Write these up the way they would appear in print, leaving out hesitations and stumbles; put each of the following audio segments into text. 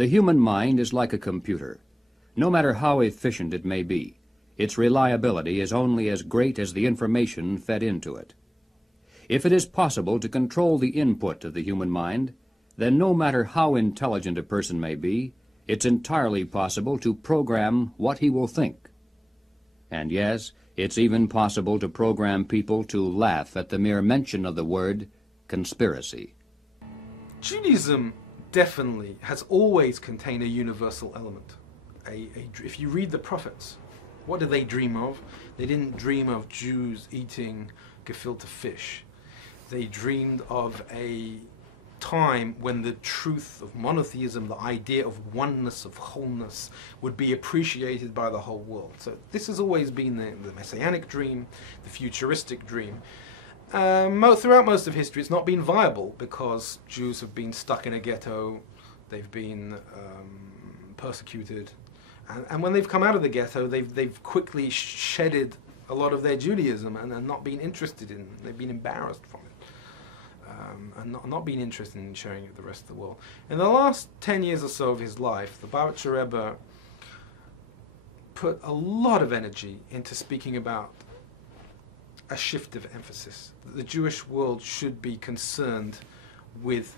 The human mind is like a computer. No matter how efficient it may be, its reliability is only as great as the information fed into it. If it is possible to control the input of the human mind, then no matter how intelligent a person may be, it's entirely possible to program what he will think. And yes, it's even possible to program people to laugh at the mere mention of the word conspiracy. Judaism definitely has always contained a universal element. If you read the prophets, what did they dream of? They didn't dream of Jews eating gefilte fish. They dreamed of a time when the truth of monotheism, the idea of oneness, of wholeness, would be appreciated by the whole world. So this has always been the messianic dream, the futuristic dream. Throughout most of history, it's not been viable because Jews have been stuck in a ghetto, they've been persecuted, and when they've come out of the ghetto, they've quickly shedded a lot of their Judaism and not been interested in, they've been embarrassed from it. And not being interested in sharing it with the rest of the world. In the last 10 years or so of his life, the Bavitcher Rebbe put a lot of energy into speaking about a shift of emphasis. The Jewish world should be concerned with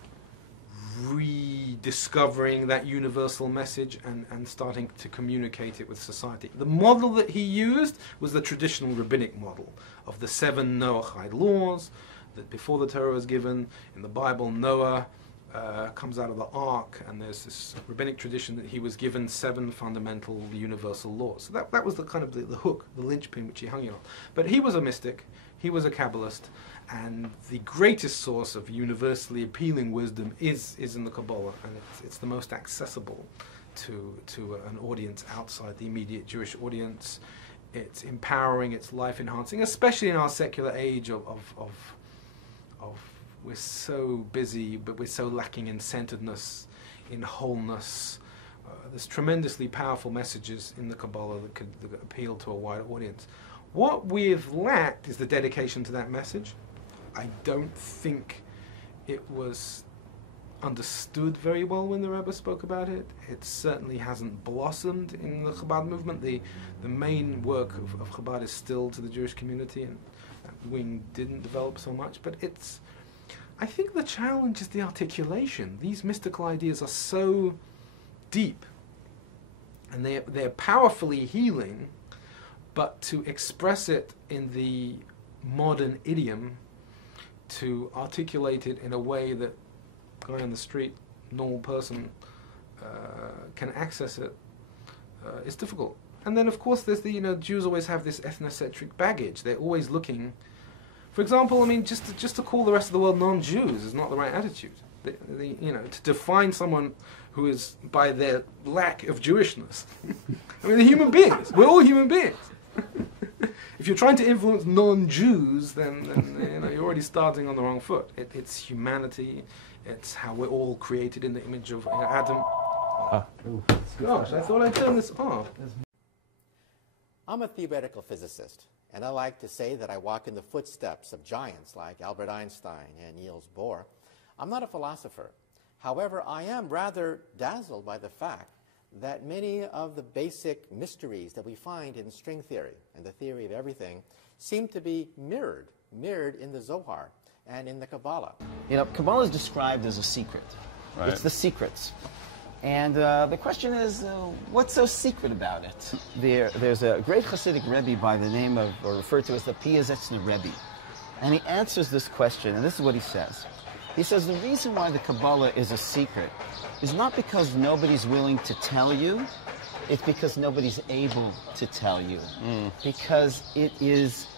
rediscovering that universal message and starting to communicate it with society. The model that he used was the traditional rabbinic model of the 7 Noahide laws, that before the Torah was given, in the Bible, Noah comes out of the ark, and there's this rabbinic tradition that he was given 7 fundamental universal laws. So that was the kind of the hook, the linchpin which he hung it on. But he was a mystic, he was a Kabbalist, and the greatest source of universally appealing wisdom is in the Kabbalah, and it's the most accessible to an audience outside the immediate Jewish audience. It's empowering, it's life enhancing, especially in our secular age of we're so busy, but we're so lacking in centeredness, in wholeness. There's tremendously powerful messages in the Kabbalah that could appeal to a wider audience. What we've lacked is the dedication to that message. I don't think it was understood very well when the Rebbe spoke about it. It certainly hasn't blossomed in the Chabad movement. The main work of Chabad is still to the Jewish community, and that wing didn't develop so much. But I think the challenge is the articulation. These mystical ideas are so deep, and they're powerfully healing, but to express it in the modern idiom, to articulate it in a way that guy on the street, normal person, can access it, is difficult. And then, of course, there's Jews always have this ethnocentric baggage. They're always looking. For example, I mean, just to call the rest of the world non-Jews is not the right attitude. To define someone who is by their lack of Jewishness. I mean, they're human beings. We're all human beings. If you're trying to influence non-Jews, then you're already starting on the wrong foot. It's humanity. It's how we're all created in the image of Adam. Gosh, I thought I'd turn this off. I'm a theoretical physicist, and I like to say that I walk in the footsteps of giants like Albert Einstein and Niels Bohr. I'm not a philosopher. However, I am rather dazzled by the fact that many of the basic mysteries that we find in string theory and the theory of everything seem to be mirrored in the Zohar and in the Kabbalah. Kabbalah is described as a secret. Right. It's the secrets. And the question is, what's so secret about it? There's a great Hasidic Rebbe by the name of, or referred to as the Piazetzner Rebbe. And he answers this question, and this is what he says. He says the reason why the Kabbalah is a secret is not because nobody's willing to tell you, it's because nobody's able to tell you. Because it is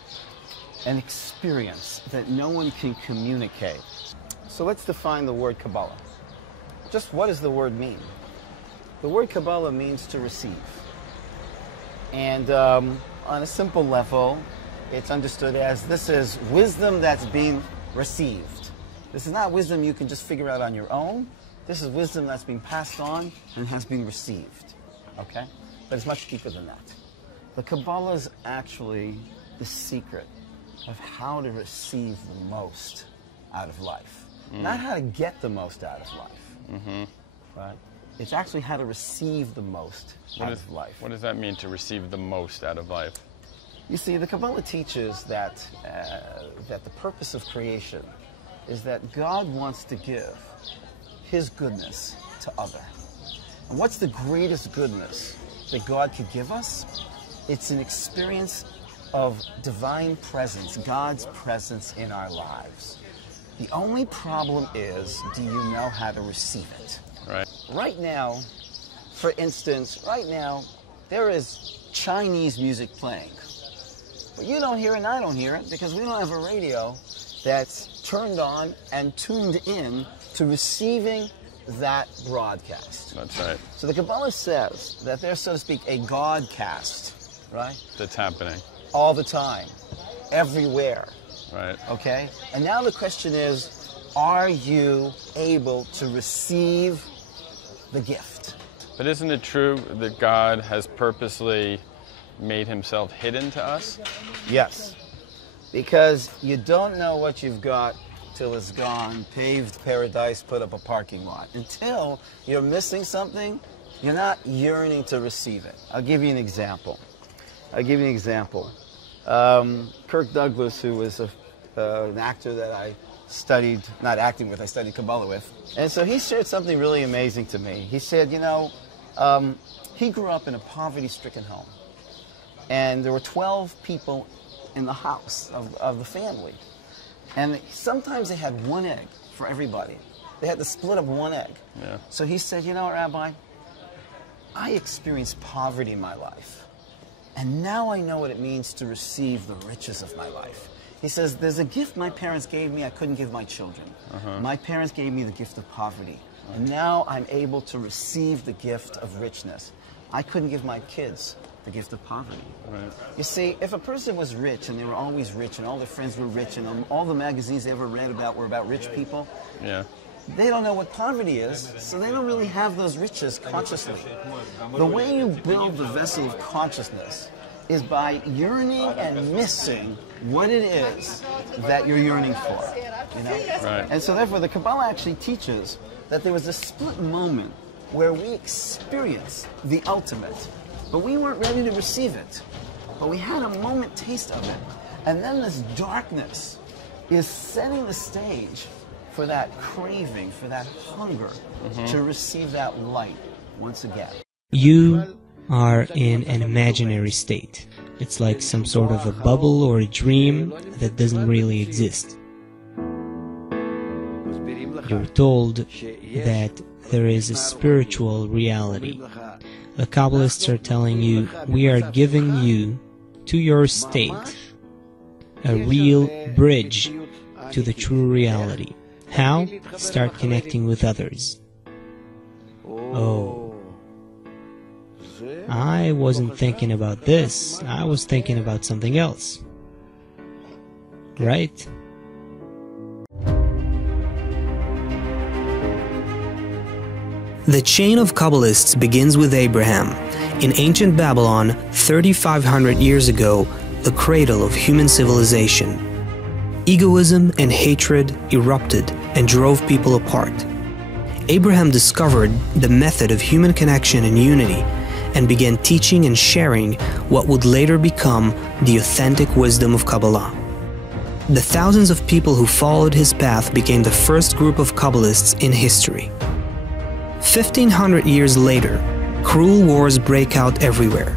an experience that no one can communicate. So let's define the word Kabbalah. Just what does the word mean? The word Kabbalah means to receive. And on a simple level, it's understood as this is wisdom that's being received. This is not wisdom you can just figure out on your own. This is wisdom that's being passed on and has been received. Okay? But it's much deeper than that. The Kabbalah is actually the secret of how to receive the most out of life. Not how to get the most out of life. Right? It's actually how to receive the most out of life. What does that mean, to receive the most out of life? You see, the Kabbalah teaches that, that the purpose of creation is that God wants to give His goodness to other. And what's the greatest goodness that God could give us? It's an experience of divine presence, God's presence in our lives. The only problem is, do you know how to receive it? Right. Right now, for instance, there is Chinese music playing. But you don't hear it and I don't hear it because we don't have a radio that's turned on and tuned in to receiving that broadcast. That's right. So the Kabbalah says that there's, so to speak, a Godcast, right? That's happening. All the time, everywhere. Right. Okay? And now the question is, are you able to receive the gift? But isn't it true that God has purposely made Himself hidden to us? Yes. Because you don't know what you've got till it's gone. Paved paradise, put up a parking lot. Until you're missing something, you're not yearning to receive it. I'll give you an example. Kirk Douglas, who was an actor that I studied, not acting with, I studied Kabbalah with. And so he shared something really amazing to me. He said, you know, he grew up in a poverty-stricken home. And there were 12 people in the house of the family. And sometimes they had one egg for everybody. They had to split up one egg. Yeah. So he said, you know, Rabbi, I experienced poverty in my life. And now I know what it means to receive the riches of my life. He says, there's a gift my parents gave me I couldn't give my children. My parents gave me the gift of poverty. And now I'm able to receive the gift of richness. I couldn't give my kids the gift of poverty. Right. You see, if a person was rich and they were always rich and all their friends were rich and all the magazines they ever read about were about rich people, Yeah. they don't know what poverty is, so they don't really have those riches consciously. The way you build the vessel of consciousness is by yearning and missing what it is that you're yearning for. You know? Right. And so therefore the Kabbalah actually teaches that there was a split moment where we experience the ultimate, but we weren't ready to receive it. But we had a moment taste of it. And then this darkness is setting the stage for that craving, for that hunger to receive that light once again. You are in an imaginary state. It's like some sort of a bubble or a dream that doesn't really exist. You're told that there is a spiritual reality. The Kabbalists are telling you, we are giving you, to your state, a real bridge to the true reality. How? Start connecting with others. Oh. I wasn't thinking about this. I was thinking about something else. Right? The chain of Kabbalists begins with Abraham. In ancient Babylon, 3,500 years ago, the cradle of human civilization. Egoism and hatred erupted and drove people apart. Abraham discovered the method of human connection and unity and began teaching and sharing what would later become the authentic wisdom of Kabbalah. The thousands of people who followed his path became the first group of Kabbalists in history. 1,500 years later, cruel wars break out everywhere.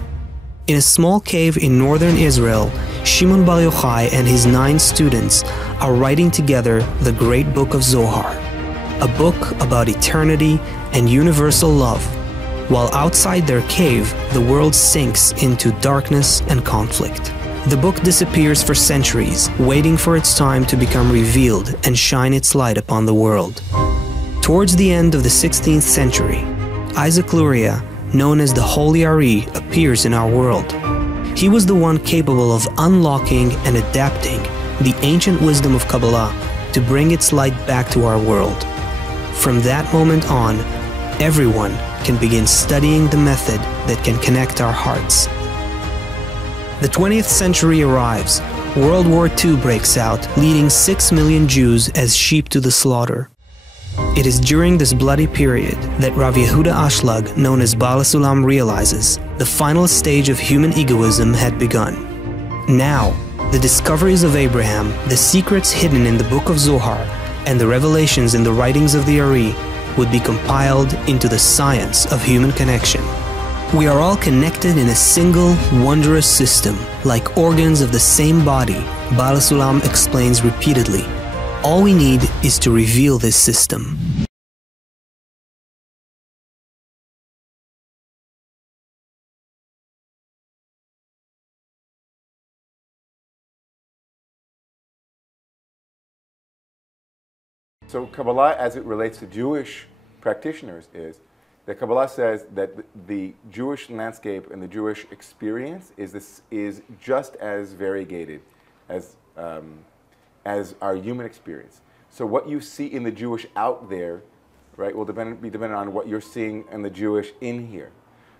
In a small cave in northern Israel, Shimon Bar Yochai and his 9 students are writing together the great book of Zohar, a book about eternity and universal love, while outside their cave, the world sinks into darkness and conflict. The book disappears for centuries, waiting for its time to become revealed and shine its light upon the world. Towards the end of the 16th century, Isaac Luria, known as the Holy Ari, appears in our world. He was the one capable of unlocking and adapting the ancient wisdom of Kabbalah to bring its light back to our world. From that moment on, everyone can begin studying the method that can connect our hearts. The 20th century arrives. World War II breaks out, leading 6 million Jews as sheep to the slaughter. It is during this bloody period that Rav Yehuda Ashlag, known as Baal HaSulam, realizes the final stage of human egoism had begun. Now, the discoveries of Abraham, the secrets hidden in the book of Zohar, and the revelations in the writings of the Ari would be compiled into the science of human connection. We are all connected in a single, wondrous system, like organs of the same body, Baal HaSulam explains repeatedly. All we need is to reveal this system. So Kabbalah, as it relates to Jewish practitioners, is that Kabbalah says that the Jewish landscape and the Jewish experience is just as variegated as our human experience. So what you see in the Jewish out there, right, will be dependent on what you're seeing in the Jewish in here.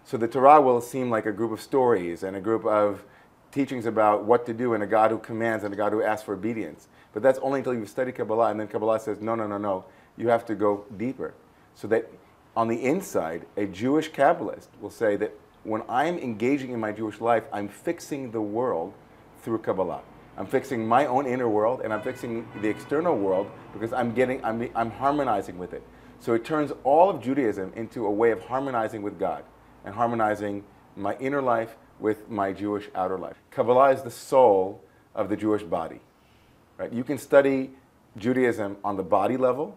So the Torah will seem like a group of stories and a group of teachings about what to do and a God who commands and a God who asks for obedience. But that's only until you've studied Kabbalah, and then Kabbalah says, no, you have to go deeper. So that on the inside, a Jewish Kabbalist will say that when I'm engaging in my Jewish life, I'm fixing the world through Kabbalah. I'm fixing my own inner world, and I'm fixing the external world because I'm harmonizing with it. So it turns all of Judaism into a way of harmonizing with God and harmonizing my inner life with my Jewish outer life. Kabbalah is the soul of the Jewish body. Right? You can study Judaism on the body level,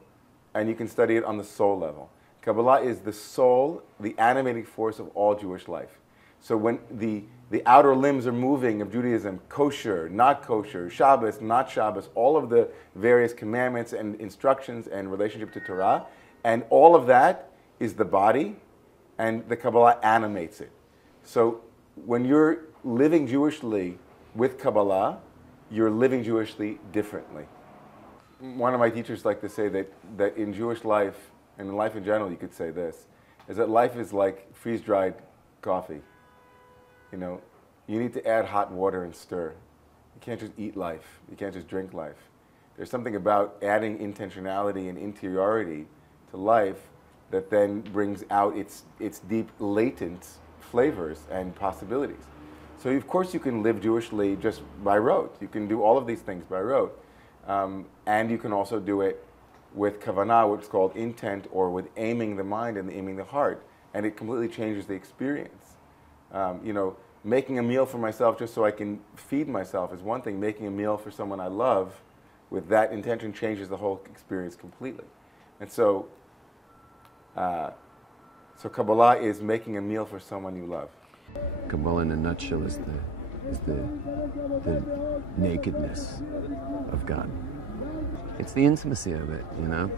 and you can study it on the soul level. Kabbalah is the soul, the animating force of all Jewish life. So when the outer limbs are moving of Judaism, kosher, not kosher, Shabbos, not Shabbos, all of the various commandments and instructions and relationship to Torah, and all of that is the body, and the Kabbalah animates it. So when you're living Jewishly with Kabbalah, you're living Jewishly differently. One of my teachers liked to say that in Jewish life, and in life in general, you could say this, is that life is like freeze-dried coffee. You know, you need to add hot water and stir. You can't just eat life. You can't just drink life. There's something about adding intentionality and interiority to life that then brings out its deep, latent flavors and possibilities. So of course you can live Jewishly just by rote. You can do all of these things by rote. And you can also do it with kavanah, what's called intent, or with aiming the mind and aiming the heart. And it completely changes the experience. You know, making a meal for myself just so I can feed myself is one thing. Making a meal for someone I love with that intention changes the whole experience completely. And so Kabbalah is making a meal for someone you love. Kabbalah in a nutshell is the nakedness of God. It's the intimacy of it, you know?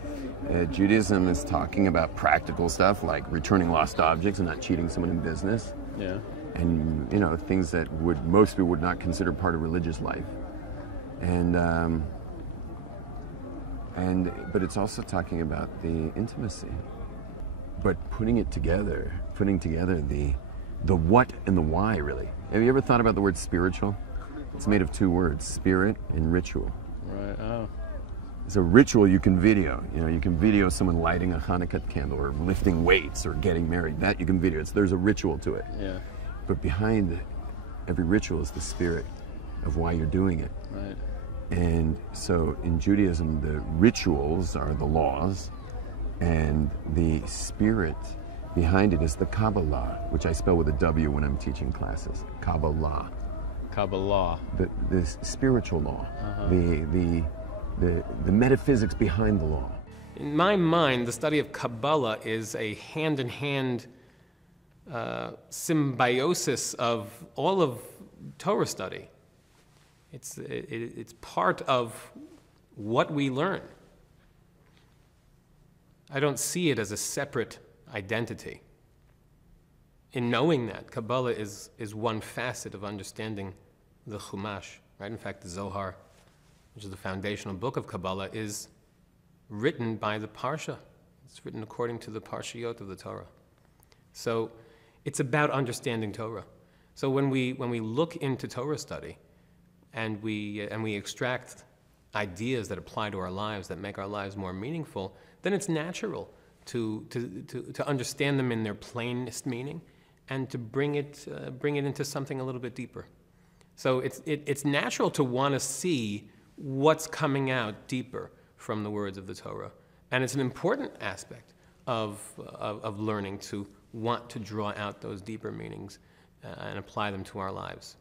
Judaism is talking about practical stuff like returning lost objects and not cheating someone in business. Yeah. And, you know, things that most people would not consider part of religious life. But it's also talking about the intimacy. But putting together the what and the why, really. Have you ever thought about the word spiritual? It's made of two words, spirit and ritual. Right, oh. So ritual you can video. You know, you can video someone lighting a Hanukkah candle or lifting weights or getting married. That you can video. There's a ritual to it. Yeah. But behind every ritual is the spirit of why you're doing it. Right. And so in Judaism, the rituals are the laws, and the spirit behind it is the Kabbalah, which I spell with a W when I'm teaching classes. Kabbalah. Kabbalah. The spiritual law, Uh-huh. the metaphysics behind the law. In my mind, the study of Kabbalah is a hand-in-hand symbiosis of all of Torah study. It's part of what we learn. I don't see it as a separate identity. In knowing that, Kabbalah is one facet of understanding the Chumash, right? In fact, the Zohar, which is the foundational book of Kabbalah, is written by the Parsha. It's written according to the Parshiyot of the Torah. So it's about understanding Torah. So when we look into Torah study and we extract ideas that apply to our lives, that make our lives more meaningful, then it's natural to understand them in their plainest meaning and to bring it into something a little bit deeper. So it's natural to want to see what's coming out deeper from the words of the Torah. And it's an important aspect of learning to want to draw out those deeper meanings and apply them to our lives.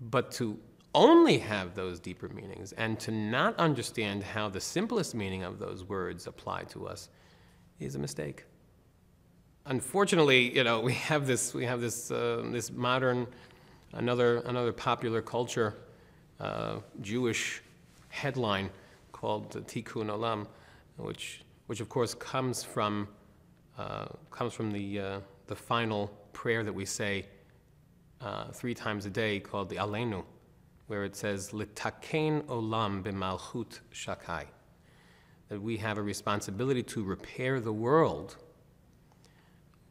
But to only have those deeper meanings and to not understand how the simplest meaning of those words apply to us is a mistake. Unfortunately, we have this modern, another popular culture, Jewish headline called Tikkun Olam, which of course comes from the final prayer that we say 3 times a day, called the Aleinu, where it says Litaken Olam b'malchut shakai, that we have a responsibility to repair the world,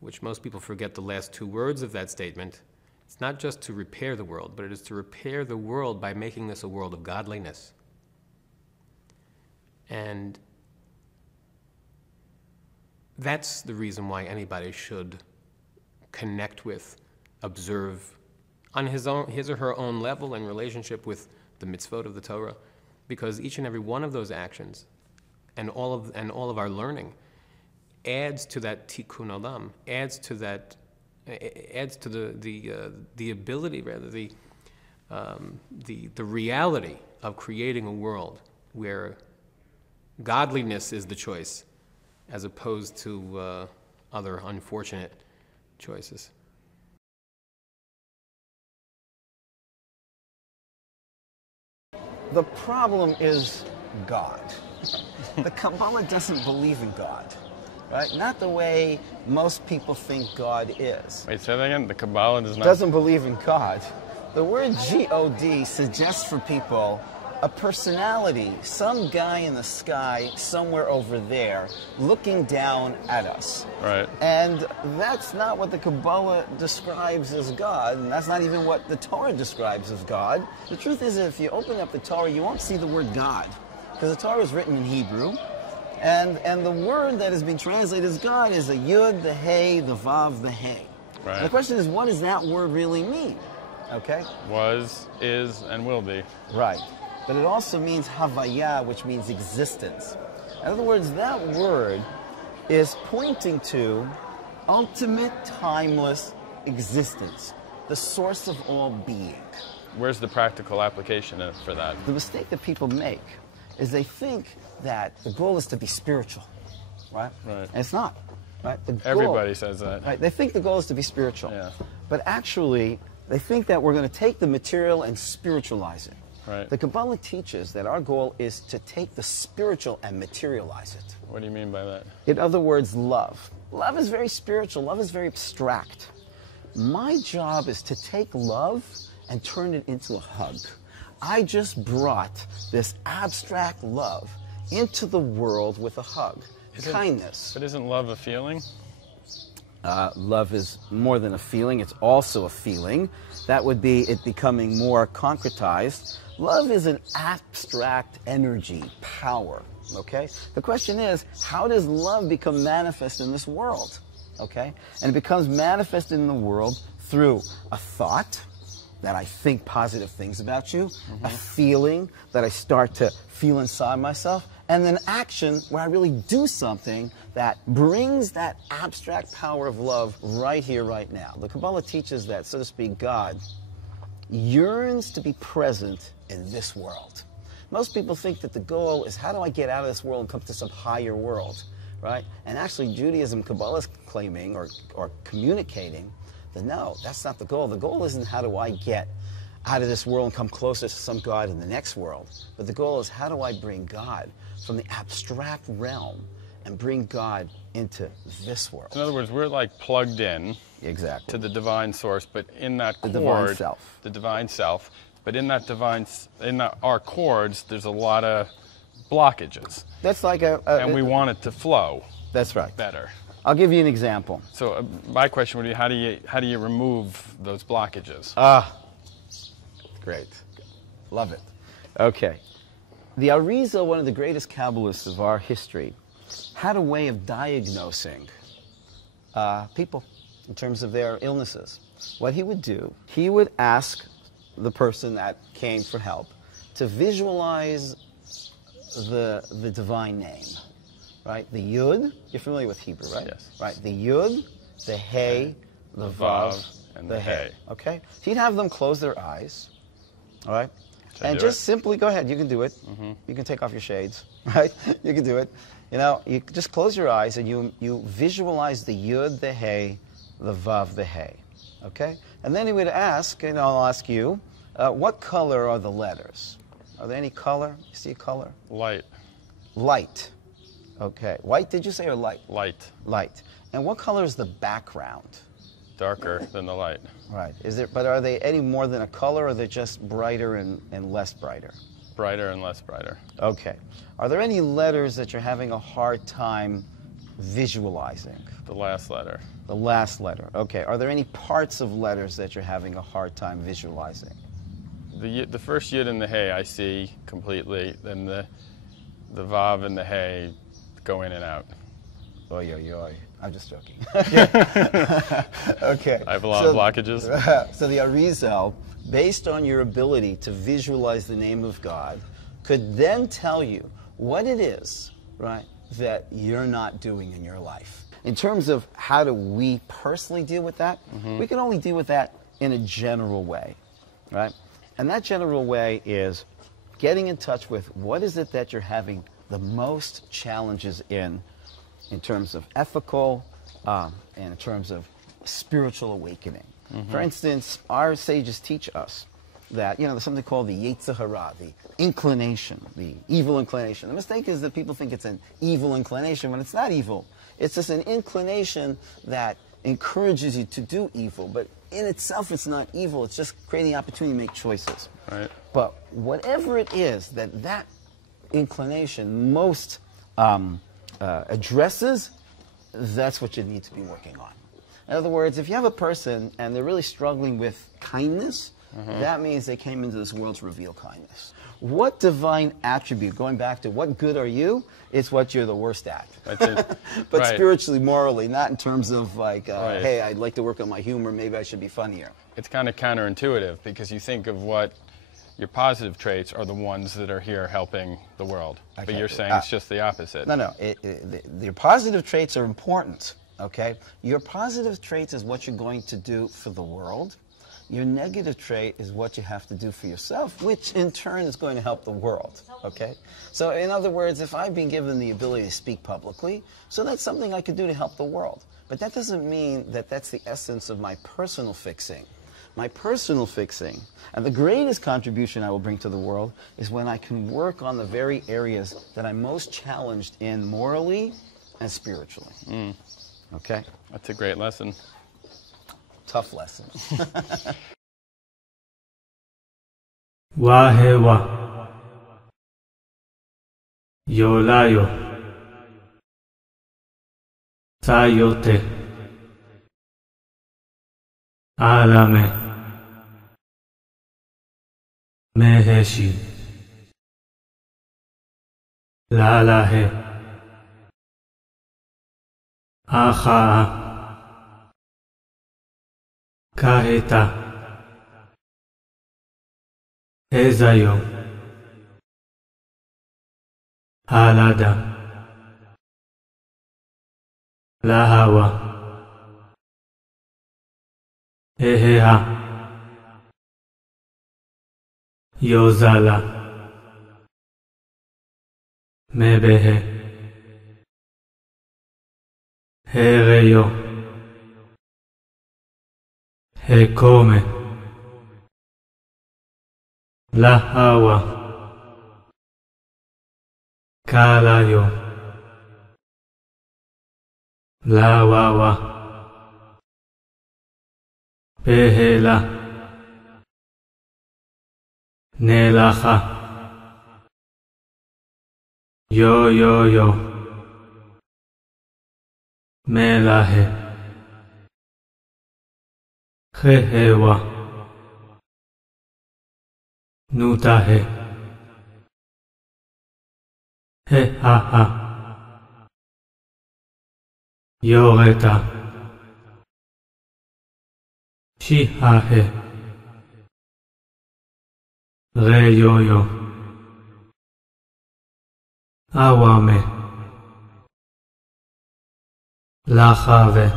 which most people forget the last 2 words of that statement. It's not just to repair the world, but it is to repair the world by making this a world of godliness. And that's the reason why anybody should connect with, observe on his or her own level in relationship with the mitzvot of the Torah, because each and every one of those actions and all of our learning adds to that tikkun olam, adds to the ability, rather the reality of creating a world where godliness is the choice, as opposed to other unfortunate choices. The problem is God. The Kabbalah doesn't believe in God, right? Not the way most people think God is. Wait, say that again? The Kabbalah doesn't believe in God. The word G-O-D suggests for people a personality, some guy in the sky somewhere over there looking down at us. Right. And that's not what the Kabbalah describes as God, and that's not even what the Torah describes as God. The truth is, if you open up the Torah, you won't see the word God, because the Torah is written in Hebrew, and the word that has been translated as God is the Yud, the Hey, the Vav, the Hey. Right. And the question is, what does that word really mean? Okay? Was, is, and will be. Right. But it also means Havaya, which means existence. In other words, that word is pointing to ultimate timeless existence, the source of all being. Where's the practical application for that? The mistake that people make is they think that the goal is to be spiritual, right? Right. And it's not, right? Everybody says that. Right. They think the goal is to be spiritual. Yeah. But actually, they think that we're going to take the material and spiritualize it. Right. The Kabbalah teaches that our goal is to take the spiritual and materialize it. What do you mean by that? In other words, love. Love is very spiritual. Love is very abstract. My job is to take love and turn it into a hug. I just brought this abstract love into the world with a hug. Kindness. But isn't love a feeling? Love is more than a feeling. It's also a feeling. That would be it becoming more concretized. Love is an abstract energy, power, okay? The question is, how does love become manifest in this world, okay? And it becomes manifest in the world through a thought, that I think positive things about you, a feeling that I start to feel inside myself, and then action where I really do something that brings that abstract power of love right here, right now. The Kabbalah teaches that, so to speak, God yearns to be present in this world. Most people think that the goal is, how do I get out of this world and come to some higher world, right? And actually Judaism, Kabbalah is claiming or communicating that no, that's not the goal. The goal isn't how do I get out of this world and come closer to some God in the next world. But the goal is, how do I bring God from the abstract realm and bring God into this world? In other words, we're like plugged in exactly to the divine source, but in that the cord, divine self. The divine self, but in that our cords, there's a lot of blockages. That's like and we want it to flow. That's right. Better. I'll give you an example. So my question would be, how do you remove those blockages? Great. Love it. Okay. The Arizal, one of the greatest Kabbalists of our history, had a way of diagnosing people in terms of their illnesses. What he would do, he would ask the person that came for help to visualize the divine name, right? The Yud, you're familiar with Hebrew, right? Yes. Right, the Yud, the Hey, the Vav, and the Hey. Okay? So he'd have them close their eyes, all right? Should I And do just it? simply, go ahead, you can do it. You can take off your shades, right? You can do it. You know, you just close your eyes and you visualize the Yud, the Hey, the Vav, the Hey, okay? And then he would ask, and I'll ask you, what color are the letters? Are there any color? You see a color? Light. Light. Okay. White, did you say, or light? Light. Light. And what color is the background? Darker than the light. Right. But are they any more than a color, or they're just brighter and less brighter? Brighter and less brighter. Okay. Are there any letters that you're having a hard time visualizing? The last letter. The last letter. Okay. Are there any parts of letters that you're having a hard time visualizing? The first Yud and the Hey I see completely. Then the Vav and the Hey go in and out. Oy, oy, oy. I'm just joking. Okay. I have a lot of blockages. So the Arizal, based on your ability to visualize the name of God, could then tell you what it is, right, that you're not doing in your life. In terms of how do we personally deal with that, we can only deal with that in a general way, right? And that general way is getting in touch with what is it that you're having the most challenges in terms of ethical and in terms of spiritual awakening. For instance, our sages teach us that, there's something called the Yetzer Hara, the inclination, the evil inclination. The mistake is that people think it's an evil inclination when it's not evil. It's just an inclination that encourages you to do evil, but in itself it's not evil. It's just creating opportunity to make choices. Right. But whatever it is that inclination most addresses, that's what you need to be working on. In other words, if you have a person and they're really struggling with kindness, that means they came into this world to reveal kindness. What divine attribute, going back to what good are you, it's what you're the worst at. That's it. But Right. spiritually, morally, not in terms of Right. hey, I'd like to work on my humor, maybe I should be funnier. It's kind of counterintuitive because you think of what your positive traits are the ones that are here helping the world. But you're saying it's just the opposite. No. Your positive traits are important, okay? Your positive traits is what you're going to do for the world. Your negative trait is what you have to do for yourself, which in turn is going to help the world, okay? So in other words, if I've been given the ability to speak publicly, so that's something I could do to help the world. But that doesn't mean that that's the essence of my personal fixing. My personal fixing, and the greatest contribution I will bring to the world, is when I can work on the very areas that I'm most challenged in morally and spiritually. Okay? That's a great lesson. Tough lesson. Wahewa Yolayo Sayote Alame Meheshi Lalahe Acha Kaheta Ezayo Halada Lahawa Eheha Yozala Mebehe Hereyo Hekome Lahawa Kalayo Lawawa Behela Nelacha Yo Melahe Jehewa Nutahe He ha ha יורתה שיהה ריויו אוואמה לחווה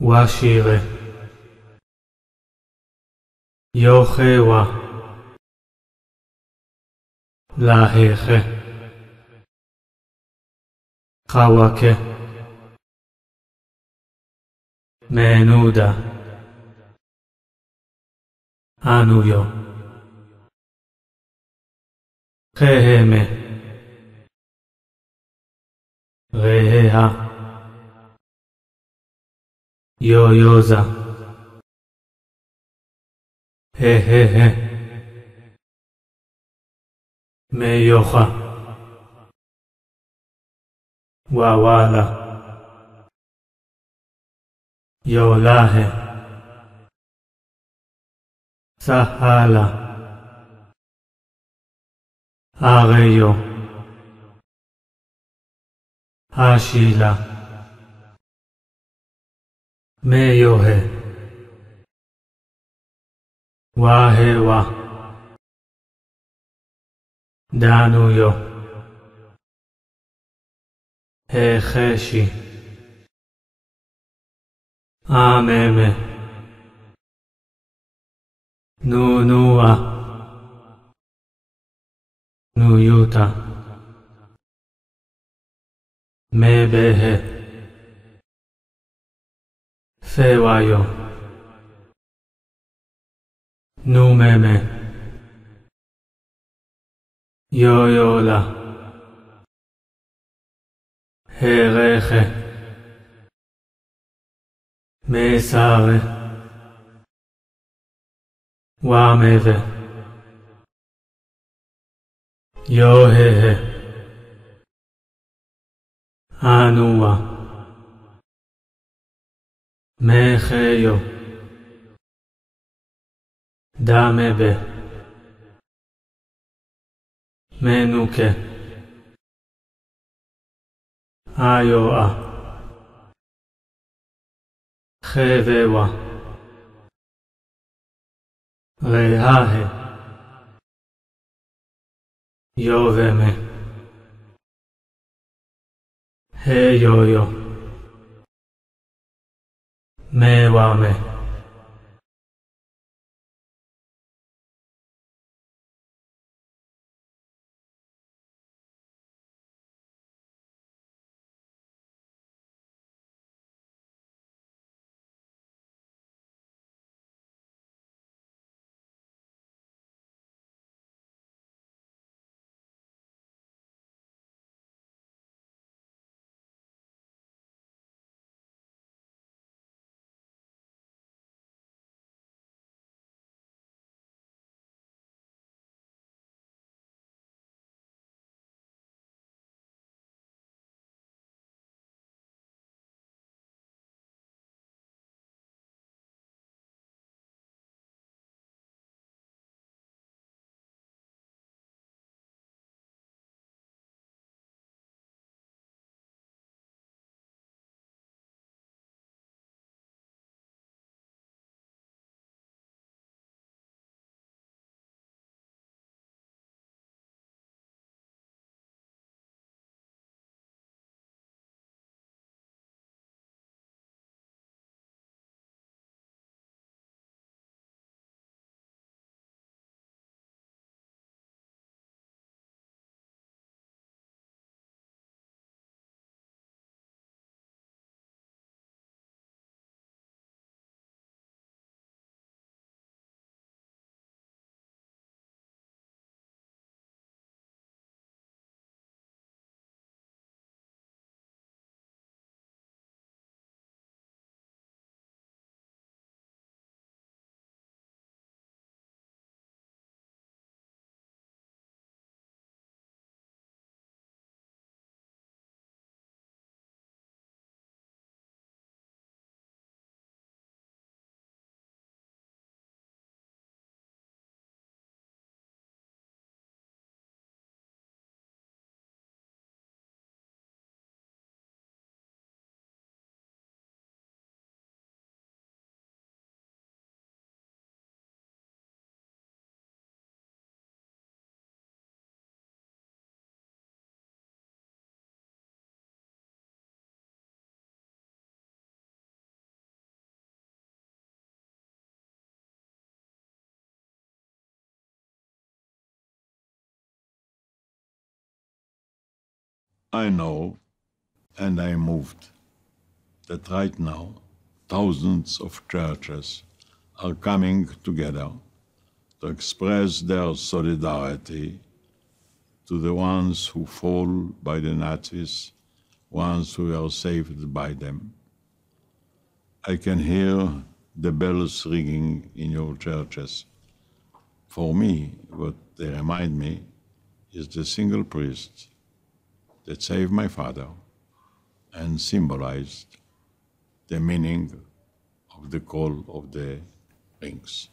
ושירה יוחווה להכה חוואקה מנודה אנויו חהמה רהה יויוזה הה מיוחה וואלה יולאה סהלה אריו השילה מיוהה וההווה דנויו החשי אממה נונואה נויותה מבהה פוויו נוממה יויולה הרכה מסרה וואמבה יוהה אנואה מחיו דמבה מנוקה איואה חבווה רהה יובמה היויו מוואמה I know, and I am moved, that right now thousands of churches are coming together to express their solidarity to the ones who fall by the Nazis, ones who were saved by them. I can hear the bells ringing in your churches. For me, what they remind me is the single priest that saved my father and symbolized the meaning of the call of the rings.